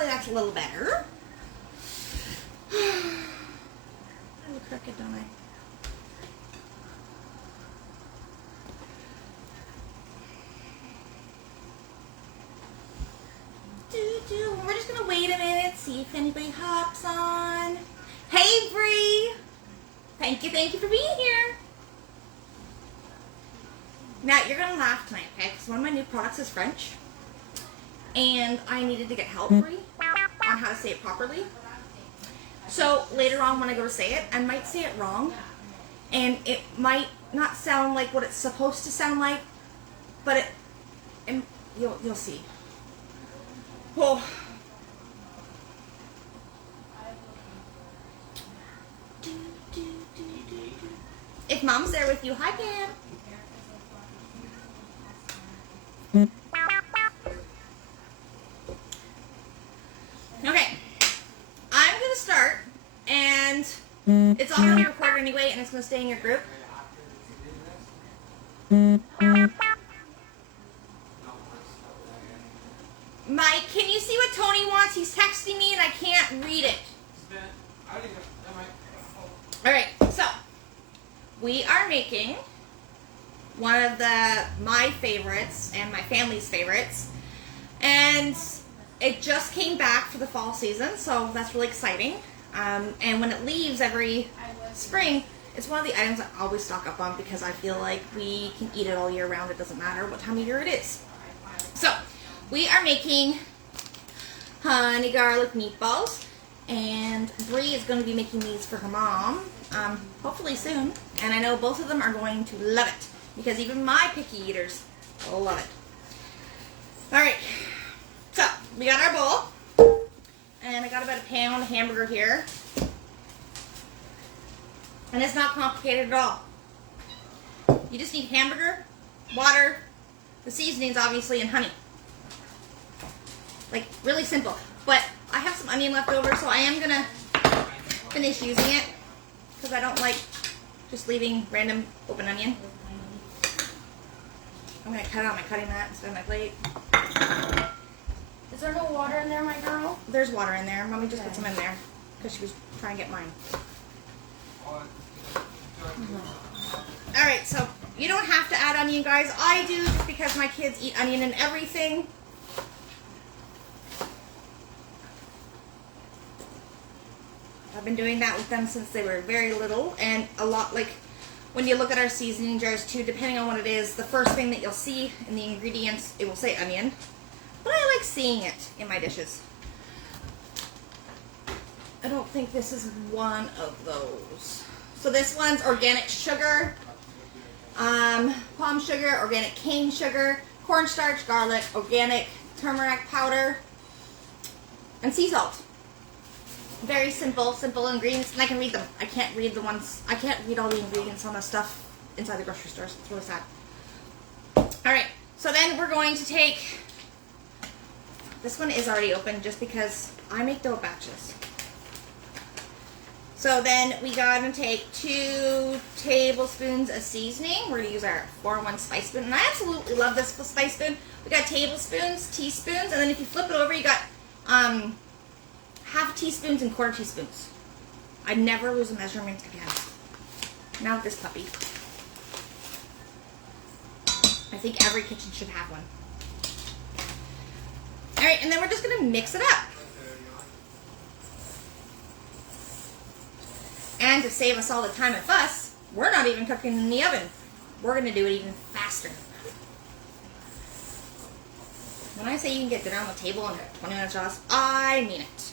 hopefully that's a little better. I look crooked, don't I? We're just gonna wait a minute, see if anybody hops on. Hey, Bree! Thank you for being here. Now, you're gonna laugh tonight, okay? Because one of my new products is French. And I needed to get help, Bree, on how to say it properly. So, later on when I go to say it, I might say it wrong. And it might not sound like what it's supposed to sound like. But you'll see. Oh. If Mom's there with you, hi Pam. Okay, I'm gonna start, and it's already recorded anyway, and it's gonna stay in your group. Mike, can you see what Tony wants? He's texting me and I can't read it. Alright, so we are making one of my favorites and my family's favorites. And it just came back for the fall season, so that's really exciting. And when it leaves every spring, it's one of the items I always stock up on because I feel like we can eat it all year round. It doesn't matter what time of year it is. So, we are making honey garlic meatballs, and Bree is going to be making these for her mom, hopefully soon. And I know both of them are going to love it, because even my picky eaters love it. Alright, so we got our bowl, and I got about a pound of hamburger here. And it's not complicated at all. You just need hamburger, water, the seasonings obviously, and honey. Like, really simple. But I have some onion left over, so I am going to finish using it. Because I don't like just leaving random open onion. I'm going to cut it on my cutting mat instead of my plate. Is there no water in there, my girl? There's water in there. Mommy just put some in there. Because she was trying to get mine. Alright, so you don't have to add onion, guys. I do just because my kids eat onion in everything. I've been doing that with them since they were very little, and a lot, like, when you look at our seasoning jars too, depending on what it is, the first thing that you'll see in the ingredients, it will say onion. But I like seeing it in my dishes. I don't think this is one of those. So this one's organic sugar, palm sugar, organic cane sugar, cornstarch, garlic, organic turmeric powder, and sea salt. Very simple ingredients, and I can read them. I can't read all the ingredients on the stuff inside the grocery stores. It's really sad. Alright, so then we're going to take, this one is already open just because I make dough batches. So then we gotta take 2 tablespoons of seasoning. We're gonna use our 4-in-1 spice spoon, and I absolutely love this spice spoon. We got tablespoons, teaspoons, and then if you flip it over, you got half teaspoons and quarter teaspoons. I never lose a measurement again. Now with this puppy. I think every kitchen should have one. Alright, and then we're just gonna mix it up. And to save us all the time and fuss, we're not even cooking in the oven. We're going to do it even faster. When I say you can get dinner on the table in 20 minutes or less, I mean it.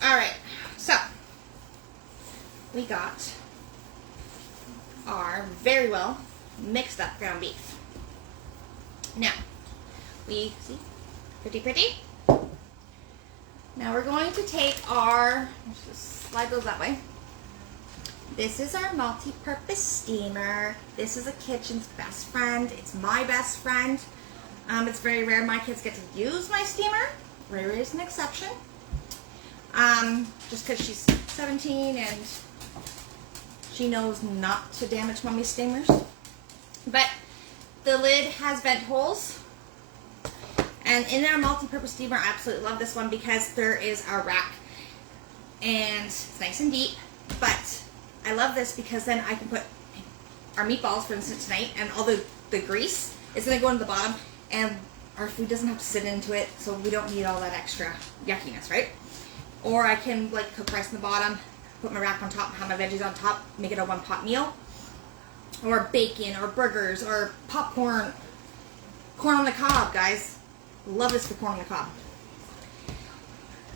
Alright, so we got our very well mixed up ground beef. Now, we see, pretty. Now we're going to take our, let's just slide those that way. This is our multi-purpose steamer. This is a kitchen's best friend. It's my best friend. It's very rare my kids get to use my steamer. Rare is an exception. Just because she's 17 and she knows not to damage mommy's steamers. But the lid has vent holes. And in our multi-purpose steamer, I absolutely love this one because there is a rack. And it's nice and deep. But I love this because then I can put our meatballs, for instance, tonight, and all the grease is going to go into the bottom. And our food doesn't have to sit into it, so we don't need all that extra yuckiness, right? Or I can like cook rice in the bottom, put my wrap on top, have my veggies on top, make it a one-pot meal. Or bacon, or burgers, or popcorn. Corn on the cob, guys. Love this for corn on the cob.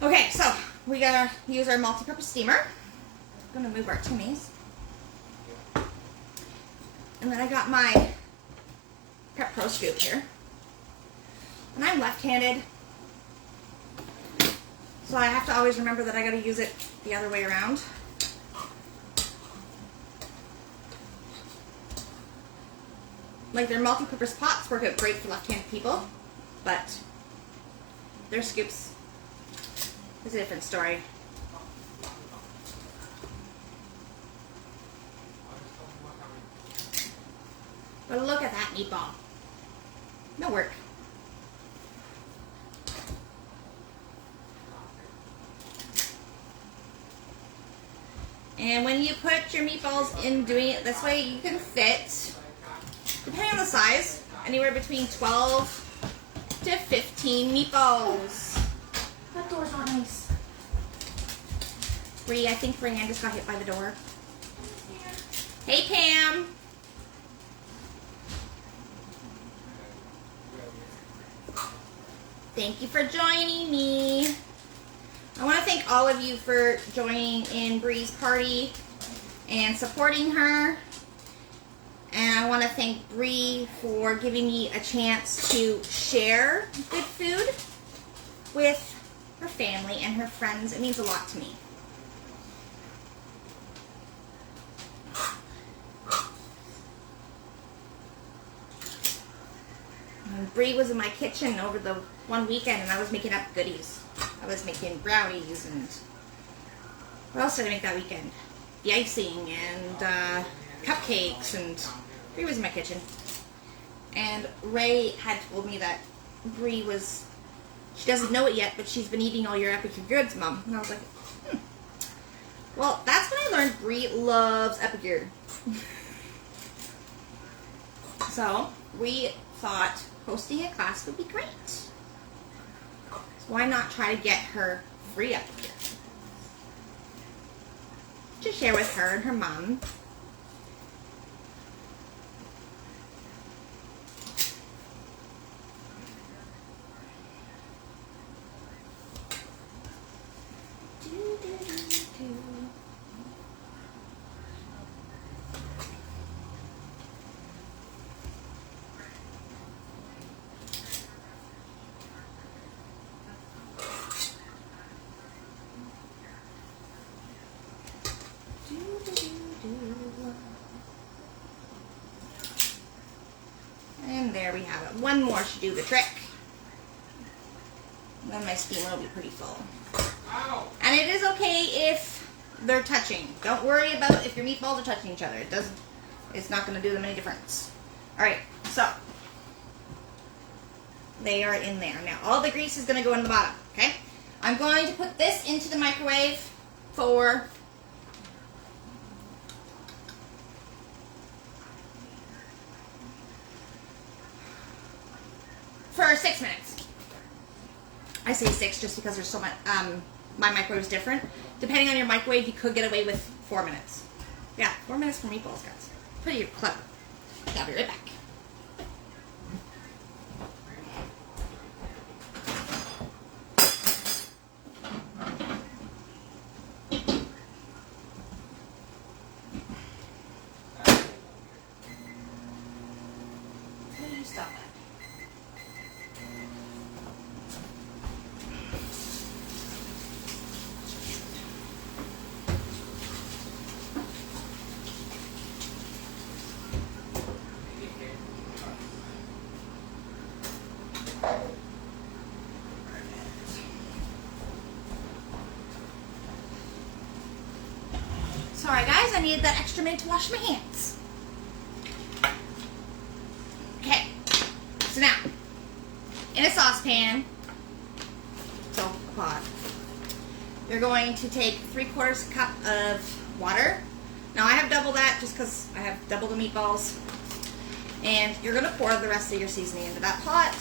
Okay, so we gotta use our multi-purpose steamer. I'm gonna move our timmies. And then I got my Prep Pro scoop here. And I'm left-handed, so I have to always remember that I gotta use it the other way around. Like their multi-purpose pots work out great for left-handed people, but their scoops is a different story. But look at that meatball. No work. And when you put your meatballs in doing it this way, you can fit, depending on the size, anywhere between 12 to 15 meatballs. That door's not nice. Bree, I think Brianne just got hit by the door. Hey, Pam. Thank you for joining me. I want to thank all of you for joining in Bree's party and supporting her. And I want to thank Bree for giving me a chance to share good food with her family and her friends. It means a lot to me. And Bree was in my kitchen over the one weekend and I was making up goodies. I was making brownies and what else did I make that weekend? The icing and cupcakes, and Bree was in my kitchen. And Ray had told me that Bree was, she doesn't know it yet, but she's been eating all your Epicure goods, Mom. And I was like, Well, that's when I learned Bree loves Epicure. So we thought hosting a class would be great. So why not try to get her free Epicure? To share with her and her mom. And there we have it. One more should do the trick. Then my steamer will be pretty full. Ow. And it is okay if they're touching. Don't worry about if your meatballs are touching each other. It's not going to do them any difference. Alright, so they are in there. Now all the grease is going to go in the bottom. Okay? I'm going to put this into the microwave for 6 minutes. I say 6 just because there's so much, my microwave is different. Depending on your microwave, you could get away with 4 minutes. Yeah, 4 minutes for meatballs, guys. Pretty clever. I'll be right back. How do you stop that? Sorry guys, I needed that extra minute to wash my hands. So now, in a saucepan, so pot, you're going to take 3/4 cup of water. Now I have double that just because I have double the meatballs. And you're going to pour the rest of your seasoning into that pot.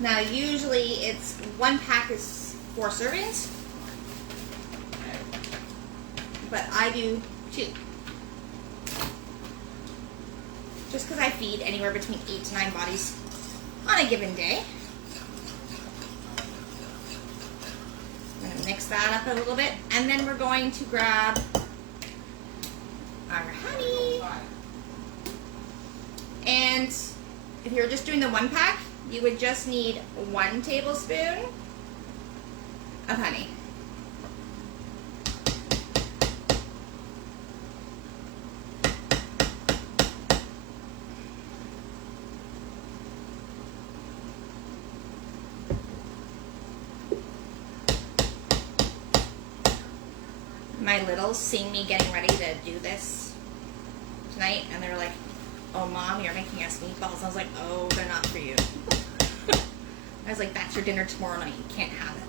Now usually it's 1 pack is 4 servings, but I do 2. Just because I feed anywhere between 8 to 9 bodies on a given day. I'm going to mix that up a little bit, and then we're going to grab our honey. And if you're just doing the 1 pack, you would just need 1 tablespoon of honey. My littles seeing me getting ready to do this tonight, and they're like, "Oh, Mom, you're making us meatballs." I was like, "Oh, they're not for you." I was like, "That's your dinner tomorrow night. You can't have it."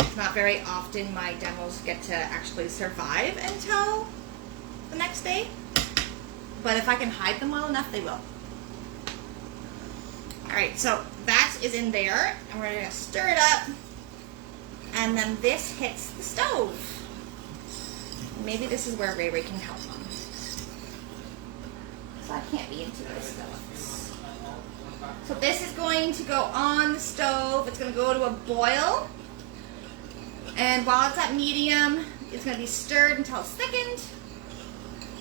It's not very often my demos get to actually survive until the next day, but if I can hide them well enough, they will. Alright, so that is in there, and we're going to stir it up, and then this hits the stove. Maybe this is where Ray Ray can help them. So I can't be into this though. So this is going to go on the stove. It's going to go to a boil. And while it's at medium, it's going to be stirred until it's thickened.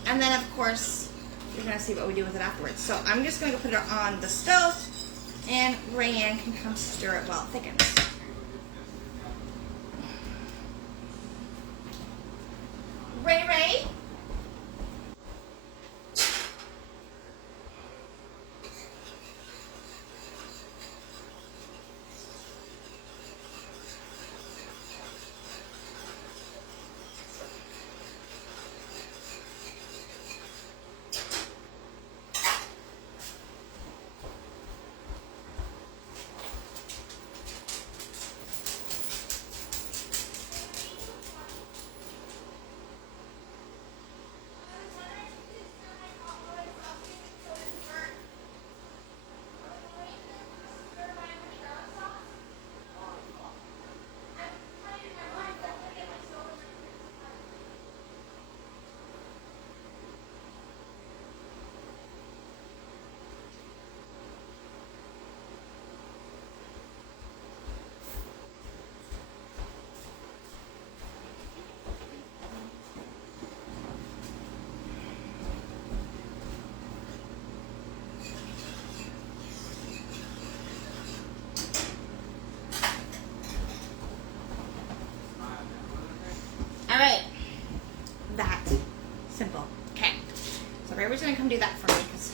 And then, of course, you're going to see what we do with it afterwards. So I'm just going to put it on the stove, and Rayanne can come stir it while it thickens. Ray Ray? Alright, that simple. Okay, so Ray's going to come do that for me because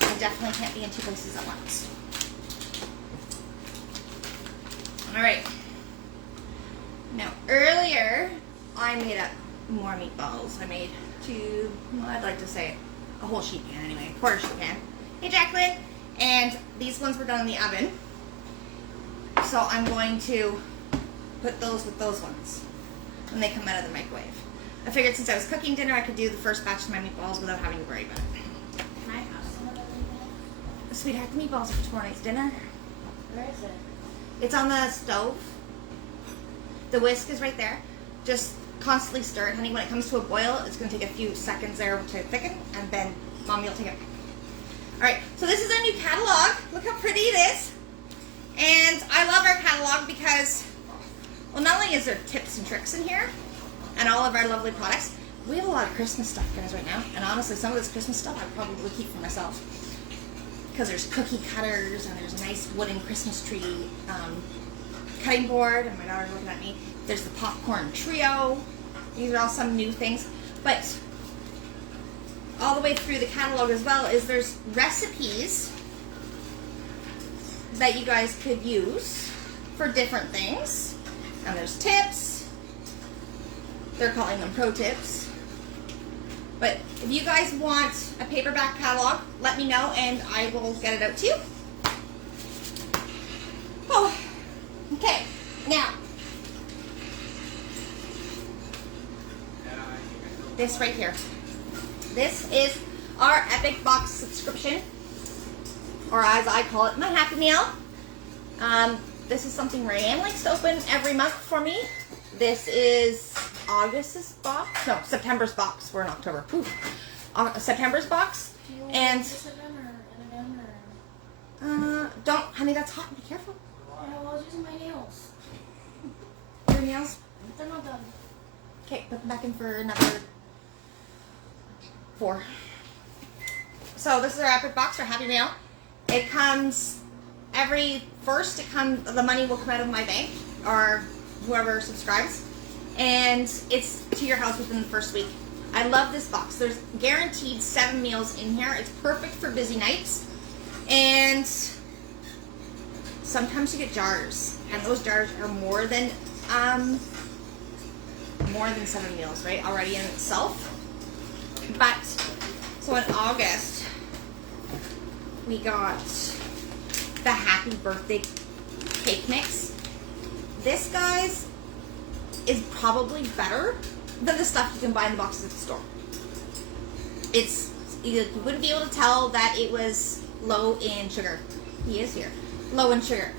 I definitely can't be in 2 places at once. Alright, now earlier I made up more meatballs. I made 2, well, I'd like to say a whole sheet pan anyway, quarter sheet pan. Hey Jacqueline, and these ones were done in the oven, so I'm going to put those with those ones when they come out of the microwave. I figured since I was cooking dinner, I could do the first batch of my meatballs without having to worry about it. Can I have some of those meatballs? Sweetheart, the meatballs are for tomorrow night's dinner. Where is it? It's on the stove. The whisk is right there. Just constantly stir it, honey. When it comes to a boil, it's going to take a few seconds there to thicken, and then Mommy will take it. Alright, so this is our new catalog. Look how pretty it is. And I love our catalog because, well, not only is there tips and tricks in here, and all of our lovely products, we have a lot of Christmas stuff, guys, right now. And honestly, some of this Christmas stuff I probably keep for myself. Because there's cookie cutters, and there's a nice wooden Christmas tree cutting board, and my daughter's looking at me. There's the popcorn trio. These are all some new things. But all the way through the catalog as well is there's recipes that you guys could use for different things. And there's tips. They're calling them pro tips. But if you guys want a paperback catalog, let me know and I will get it out to you. Oh, okay. Now, this right here. This is our Epic Box subscription, or as I call it, my Happy Meal. This is something Rayanne likes to open every month for me. This is August's box. No, September's box. We're in October. September's box. And don't, honey, that's hot. Be careful. I was using my nails. Your nails. They're not done. Okay, put them back in for another 4. So this is our Epic Box, our Happy Meal. It comes every first. The money will come out of my bank or whoever subscribes, and it's to your house within the first week. I love this box. There's guaranteed 7 meals in here. It's perfect for busy nights, and sometimes you get jars, and those jars are more than 7 meals, right? Already in itself. But so in August, we got the Happy Birthday cake mix. This, guys, is probably better than the stuff you can buy in the boxes at the store. You wouldn't be able to tell that it was low in sugar. He is here. Low in sugar.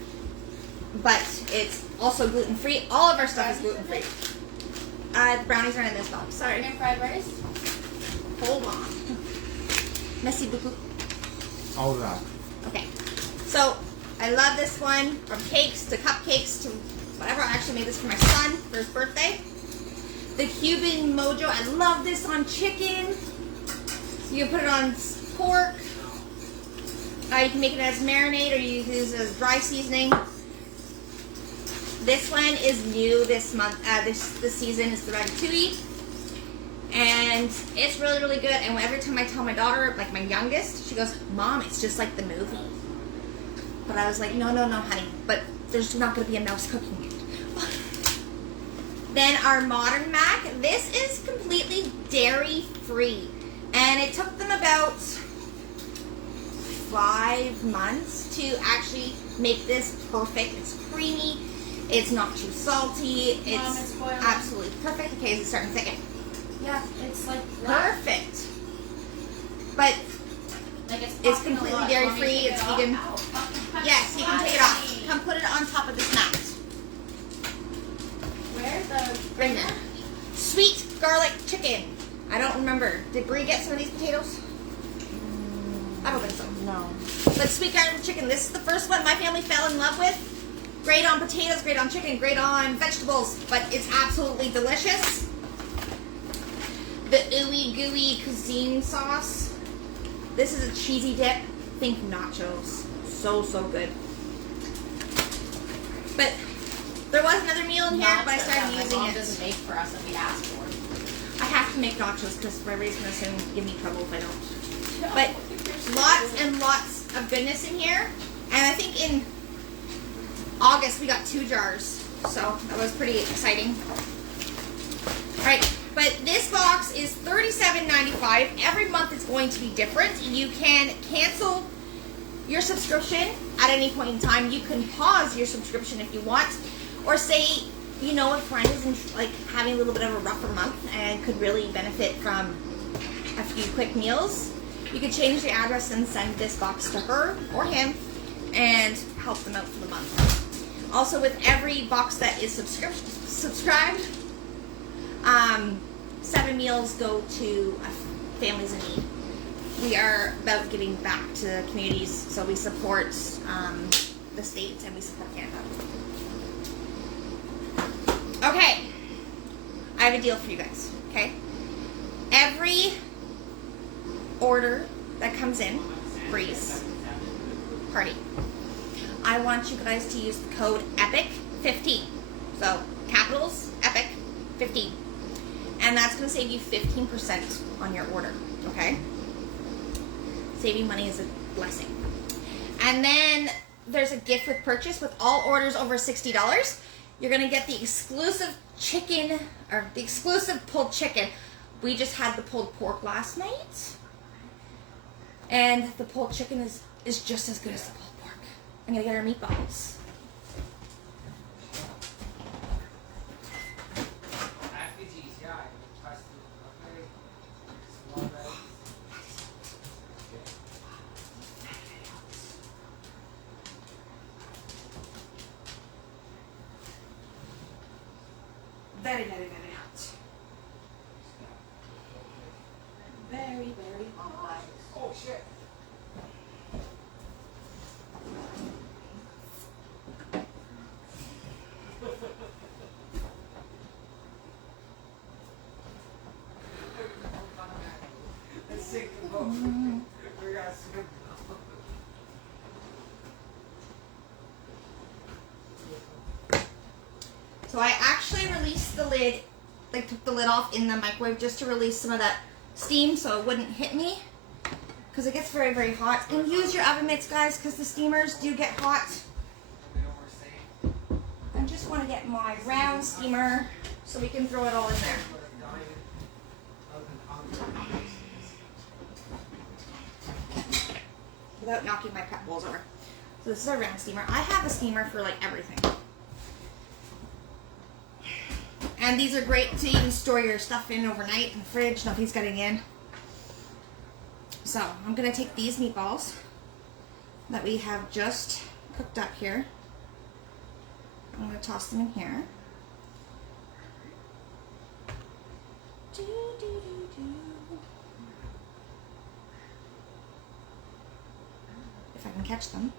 But it's also gluten-free. All of our stuff is gluten-free. The brownies are in this box. Sorry. And fried rice? Hold on. Merci beaucoup. All that. Okay. So, I love this one. From cakes to cupcakes to whatever. I actually made this for my son for his birthday. The Cuban Mojo. I love this on chicken. You can put it on pork. You can make it as marinade, or you can use it as dry seasoning. This one is new this month. This season is the ratatouille, and it's really, really good. And every time I tell my daughter, like my youngest, she goes, "Mom, it's just like the movie." But I was like, "No, honey. But there's not going to be a mouse cooking it." Then our modern mac. This is completely dairy free, and it took them about 5 months to actually make this perfect. It's creamy. It's not too salty. It's absolutely perfect. Okay, is it starting to thicken? Yeah, it's like perfect. But it's completely dairy free. It's vegan. Yes, you can take it off. Come put it on top of this mat. Where's the Right there. Sweet garlic chicken. I don't remember. Did Brie get some of these potatoes? I don't think so. No. But sweet garlic chicken. This is the first one my family fell in love with. Great on potatoes, great on chicken, great on vegetables, but it's absolutely delicious. The ooey gooey cuisine sauce. This is a cheesy dip. Think nachos. So, so good. But there was another meal in here, but I started using it. Doesn't make for us that we asked for. I have to make nachos because my raising going to give me trouble if I don't. But lots and lots of goodness in here. And I think in August we got 2 jars, so that was pretty exciting. Alright, but this box is $37.95. Every month it's going to be different. You can cancel your subscription at any point in time. You can pause your subscription if you want, or say you know a friend is having a little bit of a rougher month and could really benefit from a few quick meals. You could change the address and send this box to her or him and help them out for the month. Also, with every box that is subscribed, 7 meals go to families in need. We are about giving back to the communities, so we support the States and we support Canada. Okay, I have a deal for you guys, okay? Every order that comes in, Breeze Party, I want you guys to use the code EPIC15. So, capitals, EPIC15. And that's going to save you 15% on your order, okay? Saving money is a blessing. And then there's a gift with purchase with all orders over $60. You're gonna get the exclusive chicken, or the exclusive pulled chicken. We just had the pulled pork last night, and the pulled chicken is just as good as the pulled pork. I'm gonna get our meatballs. Very, very, very hot. Very, very hot. Oh shit. Let's sink the boat. We gotta swim. So I actually released the lid, like took the lid off in the microwave just to release some of that steam so it wouldn't hit me, because it gets very, very hot. And use your oven mitts, guys, because the steamers do get hot. I just want to get my round steamer so we can throw it all in there. Without knocking my pet bowls over. So this is our round steamer. I have a steamer for like everything. And these are great to even store your stuff in overnight in the fridge. Nothing's getting in. So I'm going to take these meatballs that we have just cooked up here. I'm going to toss them in here. If I can catch them.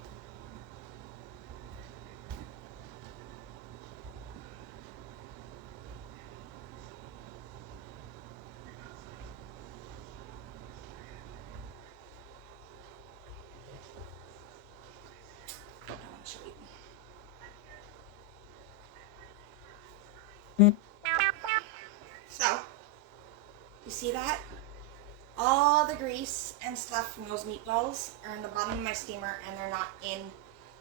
So, you see that? All the grease and stuff from those meatballs are in the bottom of my steamer, and they're not in,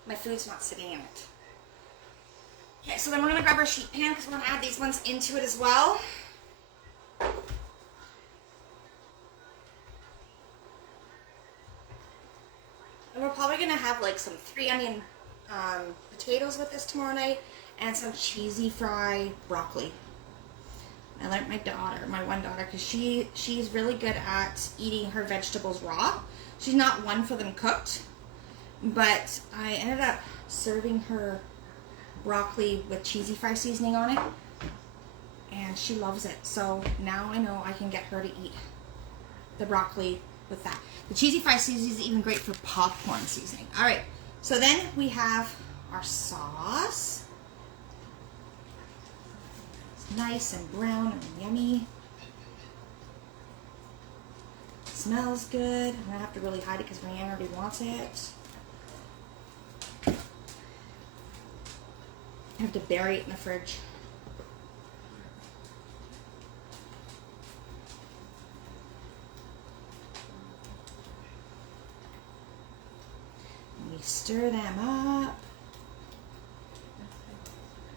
my food's not sitting in it. Okay, so then we're going to grab our sheet pan because we're going to add these ones into it as well. And we're probably going to have like some 3-onion potatoes with this tomorrow night, and some cheesy fried broccoli. I like my daughter, my one daughter, because she's really good at eating her vegetables raw. She's not one for them cooked, but I ended up serving her broccoli with cheesy fry seasoning on it, and she loves it. So now I know I can get her to eat the broccoli with that. The cheesy fry seasoning is even great for popcorn seasoning. All right, so then we have our sauce. Nice and brown and yummy. Smells good. I'm gonna have to really hide it because Rianne already wants it. I have to bury it in the fridge. And we stir them up.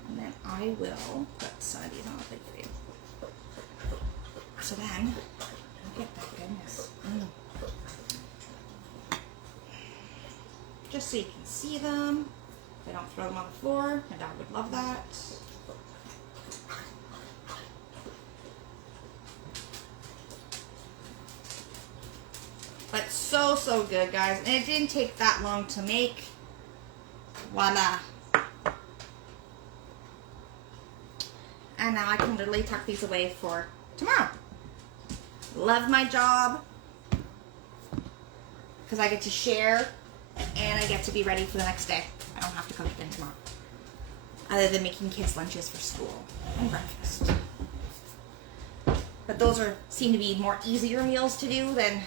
And then I will put some of these on the plate for you. So then, look at that goodness. Just so you can see them. I don't throw them on the floor. My dog would love that. But so, so good, guys. And it didn't take that long to make. Voila. And now I can literally tuck these away for tomorrow. Love my job. Because I get to share and I get to be ready for the next day. I don't have to cook again tomorrow. Other than making kids lunches for school and breakfast. But those seem to be more easier meals to do than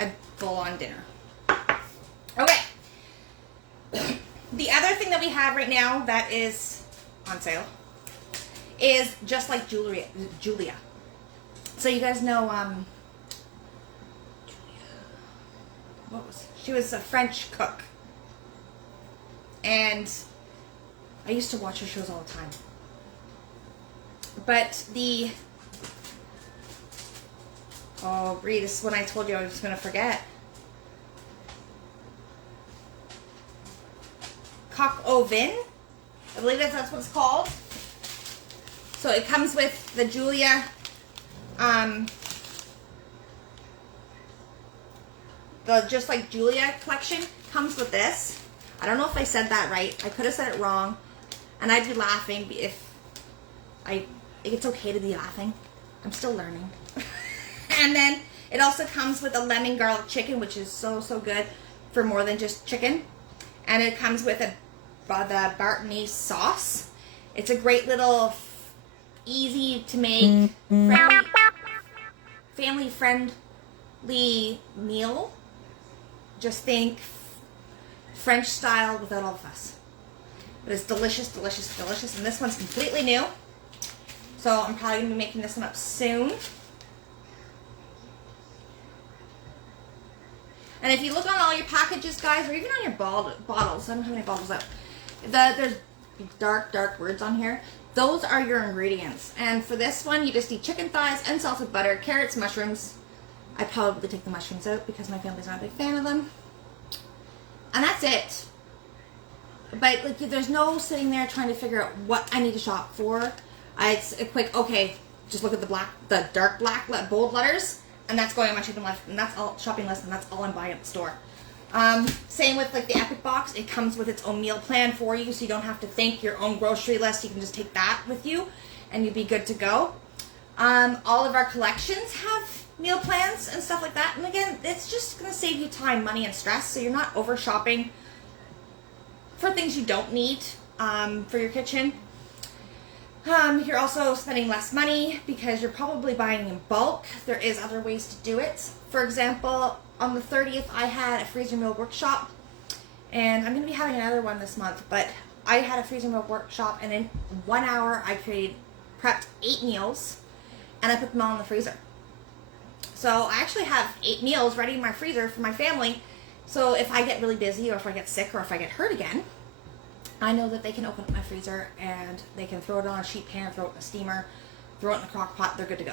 a full-on dinner. Okay. The other thing that we have right now that is on sale is Just Like Julia. So you guys know, what was she was a French cook. and I used to watch her shows all the time. But oh, Bree, this is when I told you I was just going to forget. Coq au vin. I believe that's what it's called. So it comes with the Julia, the Just Like Julia collection comes with this. I don't know if I said that right. I could have said it wrong. And I'd be laughing if it's okay to be laughing. I'm still learning. And then it also comes with a lemon garlic chicken, which is so, so good for more than just chicken. And it comes with the Bartonese sauce. It's a great little, easy to make, family friendly meal. Just think French style without all the fuss. But it's delicious, delicious, delicious. And this one's completely new. So I'm probably going to be making this one up soon. And if you look on all your packages, guys, or even on your bottles, I don't have any bottles out. There's dark words on here. Those are your ingredients. And for this one, you just need chicken thighs, unsalted butter, carrots, mushrooms. I probably take the mushrooms out because my family's not a big fan of them. And that's it. But like, there's no sitting there trying to figure out what I need to shop for. It's a quick, okay, just look at the dark black, bold letters, and that's going on my shopping list, and that's all shopping list, and that's all I'm buying at the store. Same with like the Epic box. It comes with its own meal plan for you, so you don't have to think your own grocery list. You can just take that with you, and you'll be good to go. All of our collections have meal plans and stuff like that. And again, it's just going to save you time, money, and stress, so you're not over shopping for things you don't need for your kitchen. You're also spending less money because you're probably buying in bulk. There is other ways to do it. For example, on the 30th, I had a freezer meal workshop, and I'm going to be having another one this month, but I had a freezer meal workshop, and in 1 hour, I prepped 8 meals, and I put them all in the freezer. So I actually have 8 meals ready in my freezer for my family. So if I get really busy, or if I get sick, or if I get hurt again, I know that they can open up my freezer and they can throw it on a sheet pan, throw it in a steamer, throw it in a crock pot. They're good to go.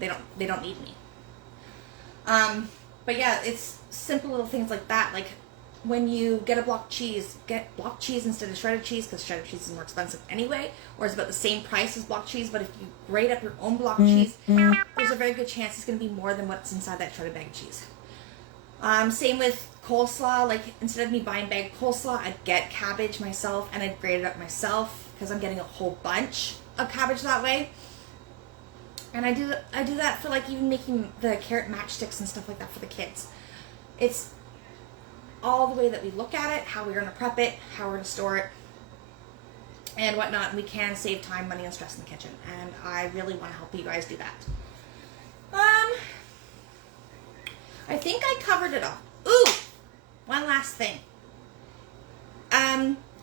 They don't need me. But yeah, it's simple little things like that. Like when you get a block cheese, get block cheese instead of shredded cheese, because shredded cheese is more expensive anyway, or it's about the same price as block cheese. But if you grate up your own block cheese, there's a very good chance it's going to be more than what's inside that shredded bag of cheese. Same with coleslaw. Like instead of me buying bagged coleslaw, I'd get cabbage myself and I'd grate it up myself because I'm getting a whole bunch of cabbage that way. And I do that for like even making the carrot matchsticks and stuff like that for the kids. It's all the way that we look at it, how we're going to prep it, how we're going to store it, and whatnot. And we can save time, money, and stress in the kitchen. And I really want to help you guys do that. I think I covered it all. Ooh! One last thing.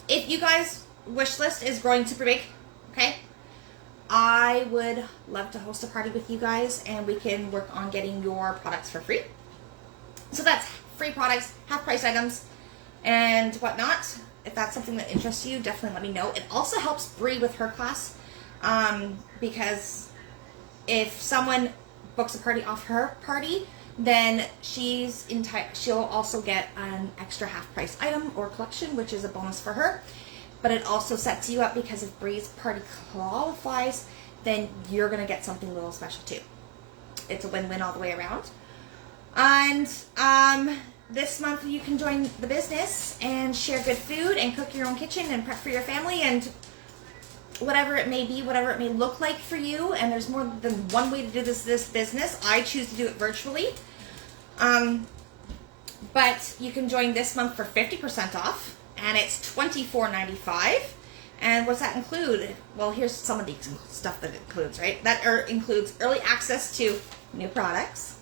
If you guys' wish list is growing super big, okay, I would love to host a party with you guys, and we can work on getting your products for free. So that's free products, half price items, and whatnot. If that's something that interests you, definitely let me know. It also helps Bree with her class, because if someone books a party off her party, then she'll also get an extra half price item or collection, which is a bonus for her. But it also sets you up because if Bree's party qualifies, then you're going to get something a little special too. It's a win-win all the way around. And this month you can join the business and share good food and cook your own kitchen and prep for your family and whatever it may be, whatever it may look like for you. And there's more than one way to do this business. I choose to do it virtually. But you can join this month for 50% off, and it's $24.95. And what's that include? Well, here's some of the stuff that it includes, right? That includes early access to new products.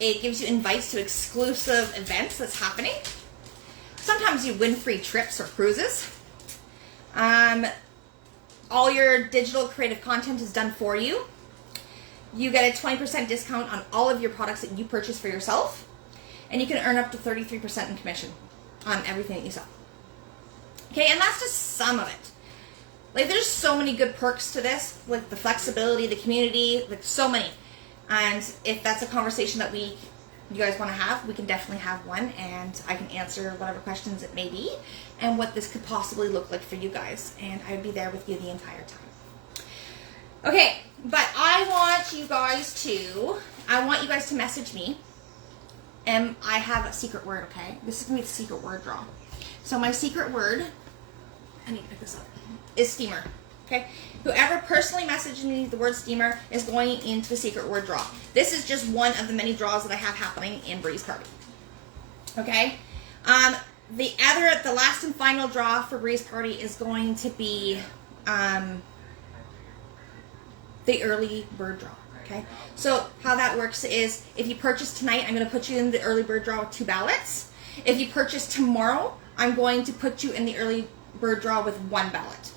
It gives you invites to exclusive events that's happening. Sometimes you win free trips or cruises. All your digital creative content is done for you. You get a 20% discount on all of your products that you purchase for yourself. And you can earn up to 33% in commission on everything that you sell. Okay, and that's just some of it. Like, there's so many good perks to this, like the flexibility, the community, like so many. And if that's a conversation that you guys want to have, we can definitely have one, and I can answer whatever questions it may be and what this could possibly look like for you guys. And I would be there with you the entire time. Okay, but I want you guys to message me. And I have a secret word, okay? This is going to be the secret word draw. So my secret word, I need to pick this up, is steamer, okay? Whoever personally messaged me the word steamer is going into the secret word draw. This is just one of the many draws that I have happening in Breeze Party, okay? The last and final draw for Breeze Party is going to be the early bird draw. Okay, so how that works is if you purchase tonight, I'm going to put you in the early bird draw with 2 ballots. If you purchase tomorrow, I'm going to put you in the early bird draw with 1 ballot.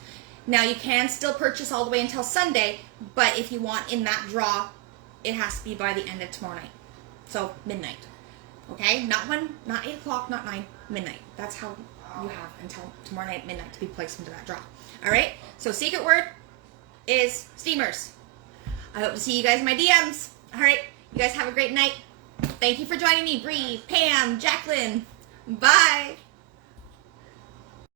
Now, you can still purchase all the way until Sunday, but if you want in that draw, it has to be by the end of tomorrow night. So, midnight. Okay? Not 8 o'clock, not 9, midnight. That's how you have until tomorrow night, midnight, to be placed into that draw. Alright? So, secret word is steamers. I hope to see you guys in my DMs. Alright, you guys have a great night. Thank you for joining me, Bree, Pam, Jacqueline. Bye.